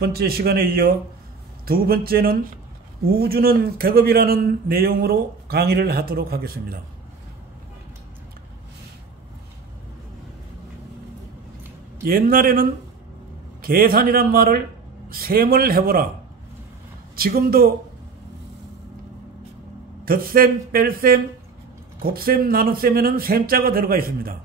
번째 시간에 이어 두 번째는 우주는 계급이라는 내용으로 강의를 하도록 하겠습니다. 옛날에는 계산이란 말을 셈을 해보라. 지금도 덧셈, 뺄셈, 곱셈, 나눗셈에는 셈자가 들어가 있습니다.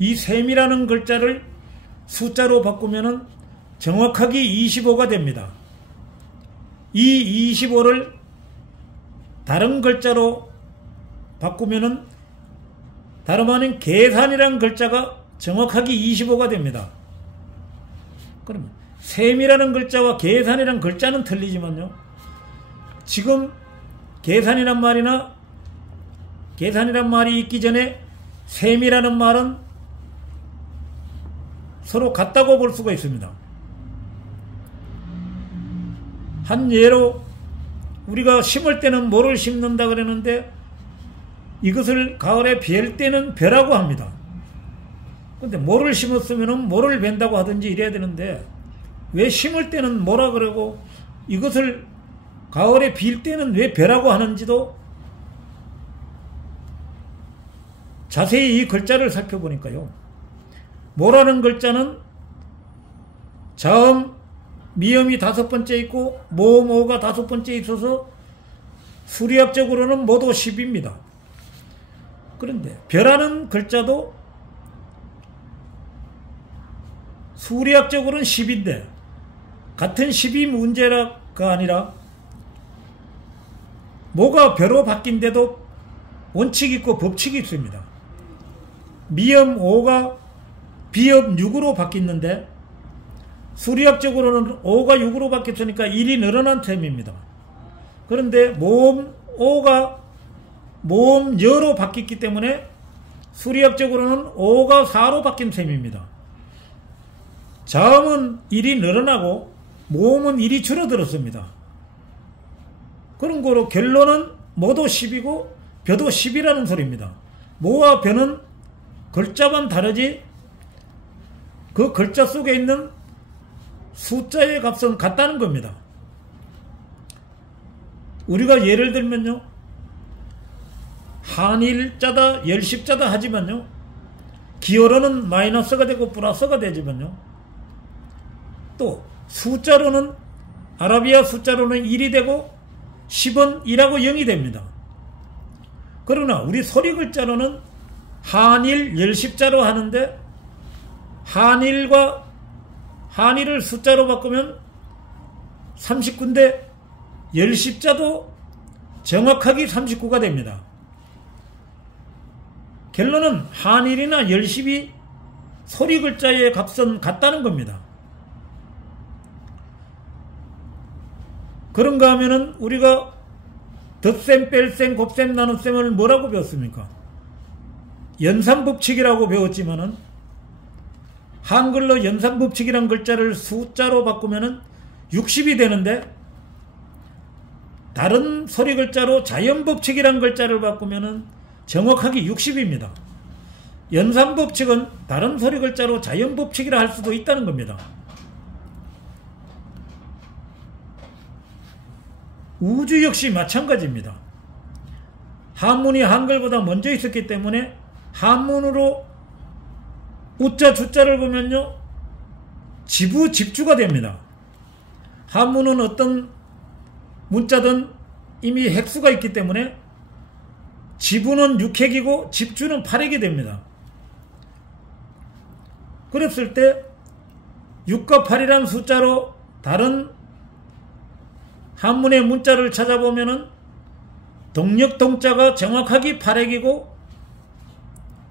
이 셈이라는 글자를 숫자로 바꾸면 정확하게 25가 됩니다. 이 25를 다른 글자로 바꾸면 다름 아닌 계산이라는 글자가 정확하게 25가 됩니다. 그러면 셈이라는 글자와 계산이라는 글자는 틀리지만요, 지금 계산이란 말이 있기 전에 셈이라는 말은 서로 같다고 볼 수가 있습니다. 한 예로 우리가 심을 때는 뭐를 심는다 그러는데 이것을 가을에 벨 때는 벼라고 합니다. 근데 뭐를 심었으면 뭐를 벤다고 하든지 이래야 되는데 왜 심을 때는 뭐라 그러고 이것을 가을에 빌 때는 왜 벼라고 하는지도 자세히 이 글자를 살펴보니까요, 뭐라는 글자는 자음, 미음이 5번째 있고 모음어가 5번째 있어서 수리학적으로는 모두 10입니다. 그런데 벼라는 글자도 수리학적으로는 10인데 같은 10이 문제가 아니라 뭐가 벼로 바뀐데도 원칙이 있고 법칙이 있습니다. 미음 5가 비읍 6으로 바뀌었는데 수리학적으로는 5가 6으로 바뀌었으니까 1이 늘어난 셈입니다. 그런데 모음 5가 모음 여로 바뀌었기 때문에 수리학적으로는 5가 4로 바뀐 셈입니다. 자음은 1이 늘어나고 모음은 1이 줄어들었습니다. 그런 거로 결론은 모도 10이고 벼도 10이라는 소리입니다. 모와 벼는 글자만 다르지 그 글자 속에 있는 숫자의 값은 같다는 겁니다. 우리가 예를 들면요, 한일자다, 열십자다 하지만요, 기어로는 마이너스가 되고 플러스가 되지만요, 또 숫자로는 아라비아 숫자로는 1이 되고 10은 1하고 0이 됩니다. 그러나 우리 소리 글자로는 한일, 열십자로 하는데 한일을 숫자로 바꾸면 39인데 열십자도 정확하게 39가 됩니다. 결론은 한일이나 열십이 소리 글자의 값은 같다는 겁니다. 그런가 하면은 우리가 덧셈, 뺄셈, 곱셈, 나눗셈을 뭐라고 배웠습니까? 연산법칙이라고 배웠지만은 한글로 연산법칙이란 글자를 숫자로 바꾸면은 60이 되는데 다른 소리 글자로 자연법칙이란 글자를 바꾸면은 정확하게 60입니다. 연산법칙은 다른 소리 글자로 자연법칙이라 할 수도 있다는 겁니다. 우주 역시 마찬가지입니다. 한문이 한글보다 먼저 있었기 때문에 한문으로 우자 주자를 보면요, 지부 집주가 됩니다. 한문은 어떤 문자든 이미 획수가 있기 때문에 지부는 6획이고 집주는 8획이 됩니다. 그랬을 때 6과 8이라는 숫자로 다른 한문의 문자를 찾아보면은 동력 동자가 정확하게 8획이고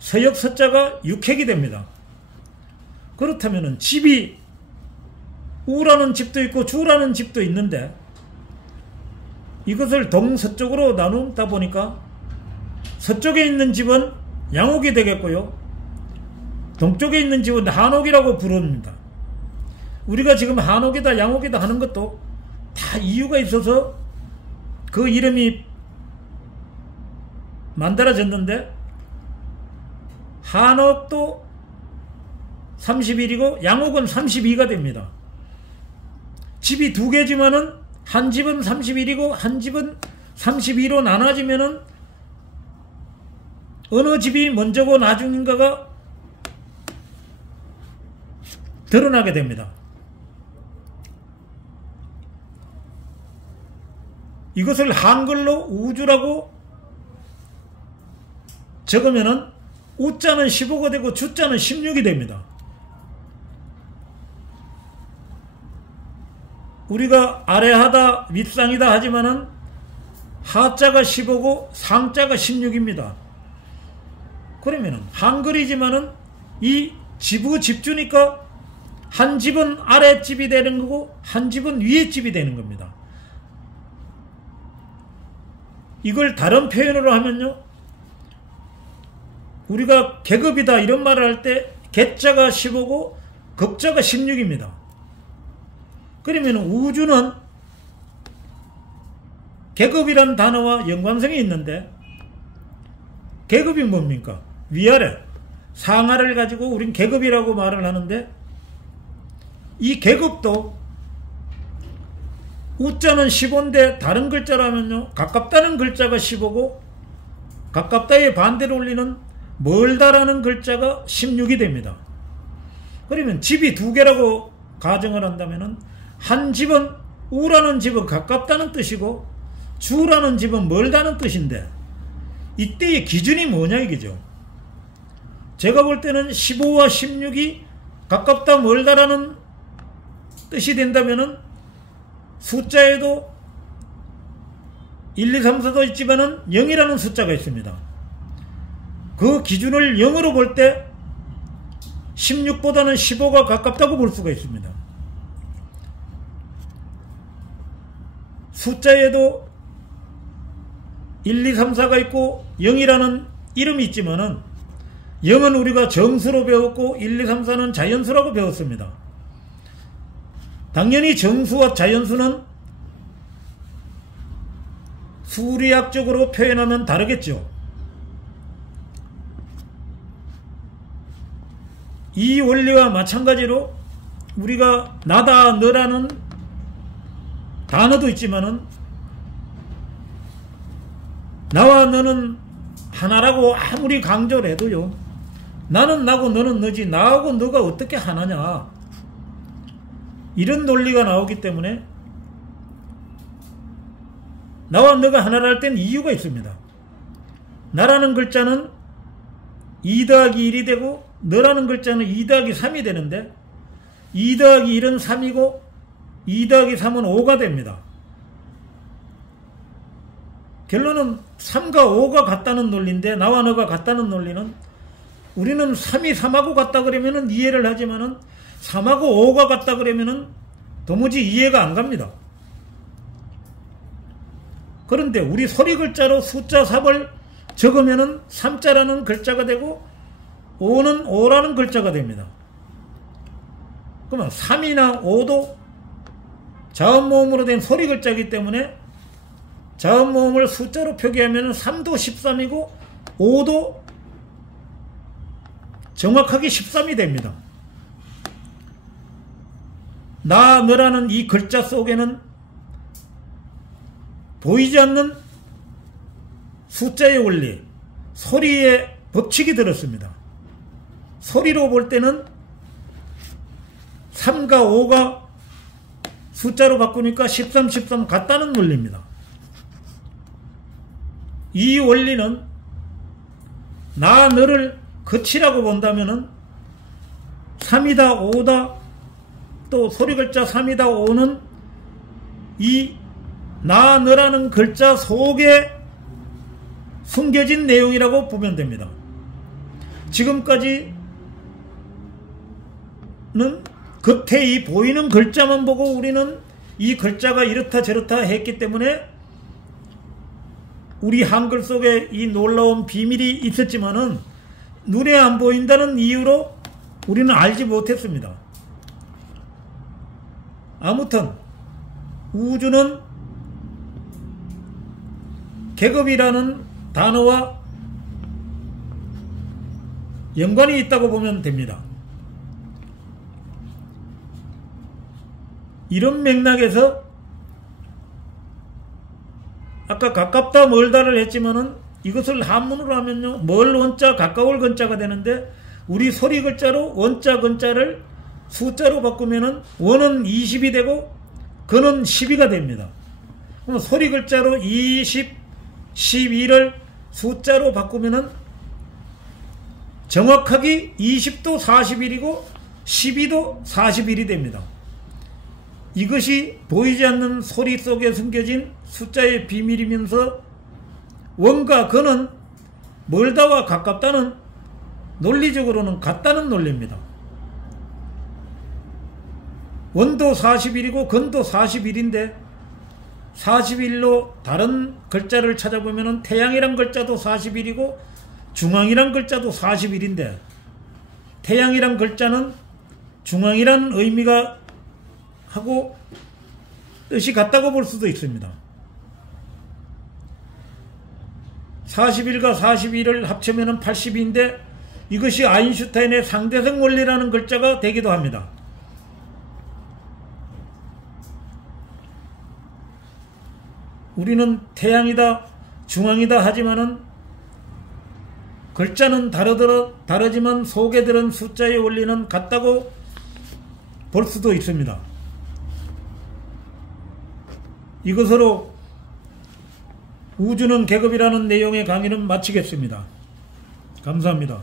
서역 서자가 6획이 됩니다. 그렇다면은 집이 우라는 집도 있고 주라는 집도 있는데 이것을 동서쪽으로 나누다 보니까 서쪽에 있는 집은 양옥이 되겠고요, 동쪽에 있는 집은 한옥이라고 부릅니다. 우리가 지금 한옥이다 양옥이다 하는 것도 다 이유가 있어서 그 이름이 만들어졌는데, 한옥도 31이고 양옥은 32가 됩니다. 집이 두 개지만은 한 집은 31이고 한 집은 32로 나눠지면은 어느 집이 먼저고 나중인가가 드러나게 됩니다. 이것을 한글로 우주라고 적으면은 우자는 15가 되고 주자는 16이 됩니다. 우리가 아래하다 윗상이다 하지만은 하자가 15고 상자가 16입니다. 그러면은 한글이지만은 이 지부 집주니까 한 집은 아랫집이 되는 거고 한 집은 위에집이 되는 겁니다. 이걸 다른 표현으로 하면요, 우리가 계급이다 이런 말을 할 때 계자가 15고 급자가 16입니다. 그러면 우주는 계급이란 단어와 연관성이 있는데, 계급이 뭡니까? 위아래, 상하를 가지고 우린 계급이라고 말을 하는데, 이 계급도 우자는 15인데 다른 글자라면요, 가깝다는 글자가 15고 가깝다의 반대로 올리는 멀다라는 글자가 16이 됩니다. 그러면 집이 두 개라고 가정을 한다면은 한 집은 우라는 집은 가깝다는 뜻이고 주라는 집은 멀다는 뜻인데, 이때의 기준이 뭐냐 이거죠. 제가 볼 때는 15와 16이 가깝다 멀다라는 뜻이 된다면은 숫자에도 1, 2, 3, 4도 있지만은 0이라는 숫자가 있습니다. 그 기준을 0으로 볼 때 16보다는 15가 가깝다고 볼 수가 있습니다. 숫자에도 1, 2, 3, 4가 있고 0이라는 이름이 있지만은 0은 우리가 정수로 배웠고 1, 2, 3, 4는 자연수라고 배웠습니다. 당연히 정수와 자연수는 수리학적으로 표현하면 다르겠죠. 이 원리와 마찬가지로 우리가 나다 너라는 단어도 있지만은 나와 너는 하나라고 아무리 강조를 해도요, 나는 나고 너는 너지 나하고 너가 어떻게 하나냐, 이런 논리가 나오기 때문에 나와 너가 하나를 할 땐 이유가 있습니다. 나라는 글자는 2 더하기 1이 되고 너라는 글자는 2 더하기 3이 되는데 2 더하기 1은 3이고 2 더하기 3은 5가 됩니다. 결론은 3과 5가 같다는 논리인데, 나와 너가 같다는 논리는 우리는 3이 3하고 같다 그러면은 이해를 하지만은 3하고 5가 같다 그러면은 도무지 이해가 안 갑니다. 그런데 우리 소리 글자로 숫자 3을 적으면은 3자라는 글자가 되고 5는 5라는 글자가 됩니다. 그러면 3이나 5도 자음모음으로 된 소리 글자이기 때문에 자음모음을 숫자로 표기하면 3도 13이고 5도 정확하게 13이 됩니다. 나, 너라는 이 글자 속에는 보이지 않는 숫자의 원리, 소리의 법칙이 들었습니다. 소리로 볼 때는 3과 5가 숫자로 바꾸니까 13, 13 같다는 원리입니다. 이 원리는 나, 너를 거치라고 본다면은 3이다, 5다, 또 소리 글자 3이다, 5는 이 나, 너라는 글자 속에 숨겨진 내용이라고 보면 됩니다. 지금까지는 겉에 이 보이는 글자만 보고 우리는 이 글자가 이렇다 저렇다 했기 때문에 우리 한글 속에 이 놀라운 비밀이 있었지만은 눈에 안 보인다는 이유로 우리는 알지 못했습니다. 아무튼 우주는 계급이라는 단어와 연관이 있다고 보면 됩니다. 이런 맥락에서 아까 가깝다 멀다를 했지만은 이것을 한문으로 하면요, 멀 원자 가까울 건자가 되는데, 우리 소리 글자로 원자 건자를 숫자로 바꾸면은 원은 20이 되고 건은 12가 됩니다. 그럼 소리 글자로 20, 12를 숫자로 바꾸면은 정확하게 20도 41이고 12도 41이 됩니다. 이것이 보이지 않는 소리 속에 숨겨진 숫자의 비밀이면서 원과 건은 멀다와 가깝다는 논리적으로는 같다는 논리입니다. 원도 41이고 건도 41인데 41로 다른 글자를 찾아보면 태양이란 글자도 41이고 중앙이란 글자도 41인데 태양이란 글자는 중앙이라는 의미가 하고 뜻이 같다고 볼 수도 있습니다. 41과 41을 합치면 80인데 이것이 아인슈타인의 상대성 원리라는 글자가 되기도 합니다. 우리는 태양이다, 중앙이다 하지만은 글자는 다르지만 속에 들은 숫자의 원리는 같다고 볼 수도 있습니다. 이것으로 우주는 계급이라는 내용의 강의는 마치겠습니다. 감사합니다.